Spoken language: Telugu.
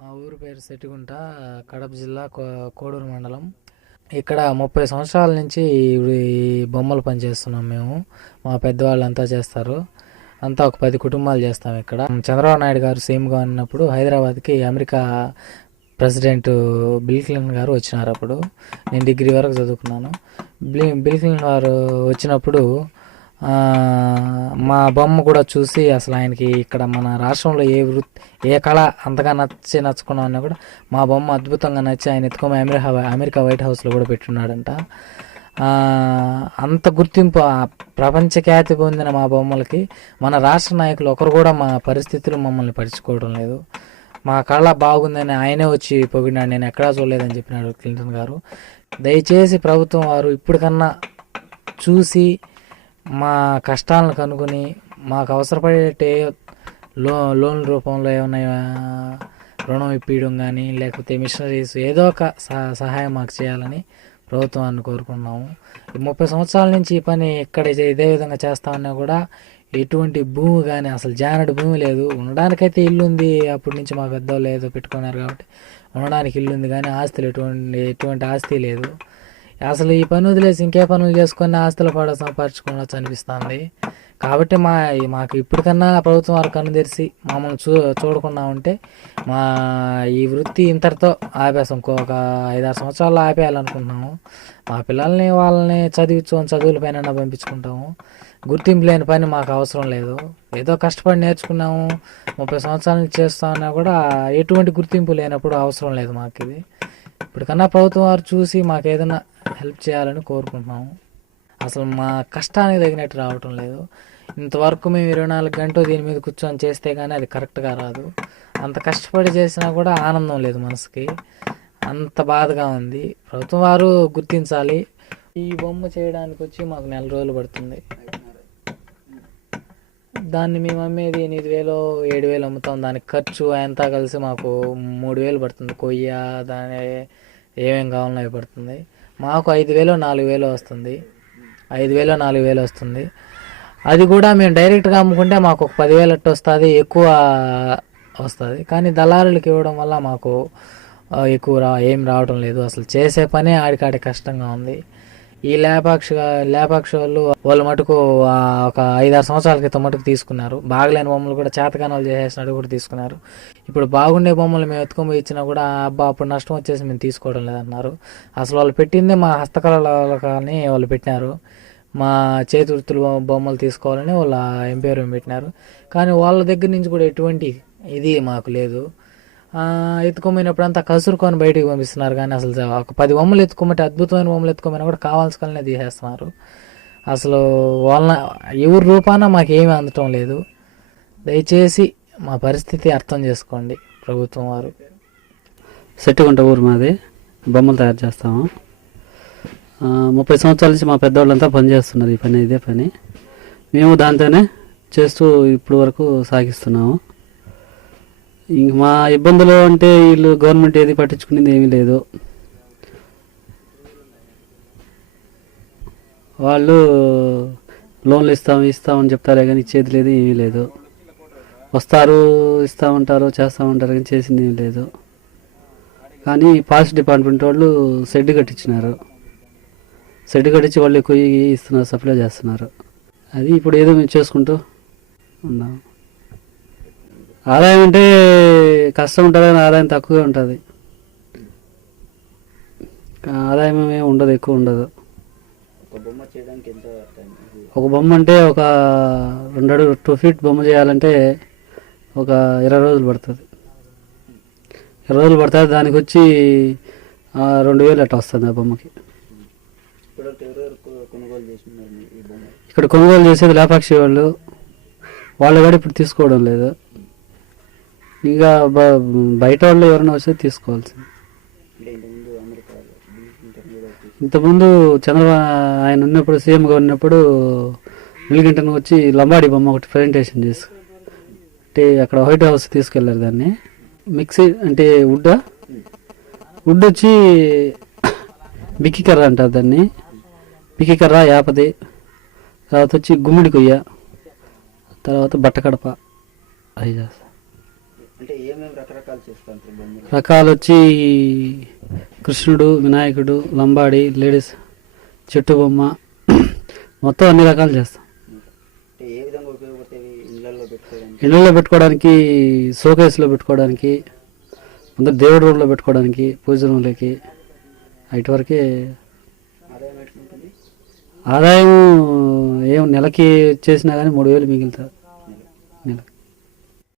మా ఊరు పేరు సెట్టిగుంట, కడప జిల్లా, కోడూరు మండలం. ఇక్కడ 30 సంవత్సరాల నుంచి ఈ బొమ్మలు పనిచేస్తున్నాం మేము. మా పెద్దవాళ్ళంతా చేస్తారు. అంతా ఒక 10 కుటుంబాలు చేస్తాం ఇక్కడ. చంద్రబాబు నాయుడు గారు సీఎంగా ఉన్నప్పుడు హైదరాబాద్కి అమెరికా ప్రెసిడెంట్ బిల్ క్లింటన్ గారు వచ్చినారు. అప్పుడు నేను డిగ్రీ వరకు చదువుకున్నాను. బిల్ క్లింటన్ గారు వచ్చినప్పుడు మా బొమ్మ కూడా చూసి అసలు ఆయనకి ఇక్కడ మన రాష్ట్రంలో ఏ కళ అంతగా నచ్చుకున్నా కూడా మా బొమ్మ అద్భుతంగా నచ్చి ఆయన ఎత్తుకొని అమెరికా వైట్ హౌస్లో కూడా పెట్టున్నాడంట. అంత గుర్తింపు ప్రపంచ ఖ్యాతి పొందిన మా బొమ్మలకి మన రాష్ట్ర నాయకులు ఒకరు కూడా మా పరిస్థితులు మమ్మల్ని పరుచుకోవడం లేదు. మా కళ బాగుందని ఆయనే వచ్చి పొగిడినాడు. నేను ఎక్కడా చూడలేదని చెప్పినాడు క్లింటన్ గారు. దయచేసి ప్రభుత్వం వారు ఇప్పటికన్నా చూసి మా కష్టాలను కనుగొని మాకు అవసరపడే లోన్ రూపంలో ఏమైనా రుణం ఇప్పించడం కానీ లేకపోతే మిషనరీస్ ఏదో ఒక సహాయం మాకు చేయాలని ప్రభుత్వాన్ని కోరుకున్నాము. 30 సంవత్సరాల నుంచి ఈ పని ఇక్కడ ఇదే విధంగా చేస్తామన్నా కూడా ఎటువంటి భూమి కానీ అసలు జానడి భూమి లేదు. ఉండడానికైతే ఇల్లు ఉంది, అప్పటి నుంచి మా పెద్దవాళ్ళు ఏదో పెట్టుకున్నారు కాబట్టి ఉండడానికి ఇల్లు ఉంది, కానీ ఎటువంటి ఆస్తి లేదు. అసలు ఈ పని వదిలేసి ఇంకే పనులు చేసుకొని ఆస్తుల పాడ సంపాదించుకోవచ్చు అనిపిస్తుంది. కాబట్టి మాకు ఇప్పటికన్నా ప్రభుత్వం వారు కన్ను తెరిచి మమ్మల్ని చూడకుండా ఉంటే మా ఈ వృత్తి ఇంతటితో ఆపేస్తాం. ఒక 5-6 సంవత్సరాల్లో ఆపేయాలనుకుంటున్నాము. మా పిల్లల్ని వాళ్ళని చదువుల పైన పంపించుకుంటాము. గుర్తింపు లేని పని మాకు అవసరం లేదు. ఏదో కష్టపడి నేర్చుకున్నాము, 30 సంవత్సరాల నుంచి చేస్తామన్నా కూడా ఎటువంటి గుర్తింపు లేనప్పుడు అవసరం లేదు మాకు ఇది. ఇప్పటికన్నా ప్రభుత్వం వారు చూసి మాకు ఏదైనా హెల్ప్ చేయాలని కోరుకుంటున్నాము. అసలు మా కష్టానికి తగినట్టు రావటం లేదు. ఇంతవరకు మేము 24 గంటలు దీని మీద కూర్చొని చేస్తే కానీ అది కరెక్ట్గా రాదు. అంత కష్టపడి చేసినా కూడా ఆనందం లేదు మనసుకి. అంత బాధగా ఉంది. ప్రభుత్వం వారు గుర్తించాలి. ఈ బొమ్మ చేయడానికి వచ్చి మాకు 4 రోజులు పడుతుంది. దాన్ని మేము అమ్మేది 8,000-7,000 అమ్ముతాం. దానికి ఖర్చు అంతా కలిసి మాకు 3,000 పడుతుంది. కొయ్య దాని ఏమేమి కావాలన్నా అవి పడుతుంది. మాకు 5,000-4,000 వస్తుంది. 5,000-4,000 వస్తుంది. అది కూడా మేము డైరెక్ట్గా అమ్ముకుంటే మాకు ఒక 10,000 అట్టు వస్తుంది, ఎక్కువ వస్తుంది. కానీ దళారులకు ఇవ్వడం వల్ల మాకు ఎక్కువ ఏం రావడం లేదు. అసలు చేసే పనే ఆడికాడి కష్టంగా ఉంది. ఈ లేపాక్షి వాళ్ళు మటుకు ఒక 5-6 సంవత్సరాల క్రితం మటుకు తీసుకున్నారు. బాగలేని బొమ్మలు కూడా చేతకాని వాళ్ళు చేసేసినట్టు కూడా తీసుకున్నారు. ఇప్పుడు బాగుండే బొమ్మలు మేము ఎత్తుకొని ఇచ్చినా కూడా అప్పుడు నష్టం వచ్చేసి మేము తీసుకోవడం లేదన్నారు. అసలు వాళ్ళు పెట్టిందే మా హస్తకళ కానీ వాళ్ళు పెట్టినారు. మా చేతి వృత్తులు బొమ్మలు తీసుకోవాలని వాళ్ళు ఎంపైర్యం పెట్టినారు. కానీ వాళ్ళ దగ్గర నుంచి కూడా ఎటువంటి ఇది మాకు లేదు. ఎత్తుకోమైనప్పుడు అంతా కసురుకొని బయటికి పంపిస్తున్నారు. కానీ అసలు ఒక 10 బొమ్మలు ఎత్తుకోమంటే అద్భుతమైన బొమ్మలు ఎత్తుకోమైనా కూడా కావాల్సిన తీసేస్తున్నారు. అసలు వాళ్ళ ఎవరి రూపాన మాకేమీ అందటం లేదు. దయచేసి మా పరిస్థితి అర్థం చేసుకోండి ప్రభుత్వం వారు. సెట్టిగుంట ఊరు మాది. బొమ్మలు తయారు చేస్తాము. 30 సంవత్సరాల నుంచి మా పెద్దవాళ్ళంతా పనిచేస్తున్నారు ఈ పని, ఇదే పని. మేము దాంతోనే చేస్తూ ఇప్పుడు వరకు సాగిస్తున్నాము. ఇంక మా ఇబ్బందులు అంటే వీళ్ళు గవర్నమెంట్ ఏది పట్టించుకునేది ఏమీ లేదు. వాళ్ళు లోన్లు ఇస్తామని చెప్తారే కానీ ఇచ్చేది లేదు, ఏమీ లేదు. వస్తారు, ఇస్తామంటారు, చేస్తామంటారు కానీ చేసింది ఏమీ లేదు. కానీ ఫారెస్ట్ డిపార్ట్మెంట్ వాళ్ళు షెడ్ కట్టించినారు. షెడ్ కట్టించి వాళ్ళు ఎక్కువ ఇస్తున్నారు, సప్లై చేస్తున్నారు. అది ఇప్పుడు ఏదో మేము చేసుకుంటూ ఉన్నాం. ఆదాయం అంటే కష్టం ఉంటుంది కానీ ఆదాయం తక్కువగా ఉంటుంది. ఆదాయం ఏమి ఉండదు, ఎక్కువ ఉండదు. ఒక బొమ్మ అంటే ఒక 2 అడుగు 2 ఫీట్ బొమ్మ చేయాలంటే ఒక 20 రోజులు పడుతుంది. 20 రోజులు పడుతుంది. దానికి వచ్చి 2,000 అట్లా వస్తుంది ఆ బొమ్మకి. ఇక్కడ కొనుగోలు చేసేది లేపాక్షి వాళ్ళు కూడా ఇప్పుడు తీసుకోవడం లేదు. ఇంకా బయట వాళ్ళు ఎవరైనా వస్తే తీసుకోవాల్సింది. ఇంతకుముందు చంద్రబాబు ఆయన ఉన్నప్పుడు, సీఎంగా ఉన్నప్పుడు బిల్కింటన్ వచ్చి లంబాడి బొమ్మ ఒకటి ప్రజెంటేషన్ చేసి అంటే అక్కడ వైట్ హౌస్ తీసుకెళ్లారు. దాన్ని మిక్సీ అంటే వుడ్ వచ్చి బిక్కి కర్ర అంటారు దాన్ని. బిక్కి కర్ర, యాపది, తర్వాత వచ్చి గుమ్మిడి కొయ్య, తర్వాత బట్ట కడప, అవి చేస్తారు. అంటే ఏమేమి రకరకాలు చేస్తూ ఉంటారు బొమ్మలు? రకాలు వచ్చి కృష్ణుడు, వినాయకుడు, లంబాడి, లేడీస్, చెట్టు బొమ్మ, మొత్తం అన్ని రకాలు చేస్తాం. అంటే ఏ విధంగా ఉపయోగపడతాయి ఇళ్ళల్లో పెట్టుకోవడానికి? ఇళ్ళలో పెట్టుకోవడానికి, షోకేస్లో పెట్టుకోవడానికి, అందరు దేవుడి రూమ్లో పెట్టుకోవడానికి, పూజ రూమ్లోకి, ఇటు వరకే. ఆదాయం ఎట్లుంటుంది? ఆదాయం ఏం నెలకి చేసినా కానీ 3,000 మిగులుతుంది.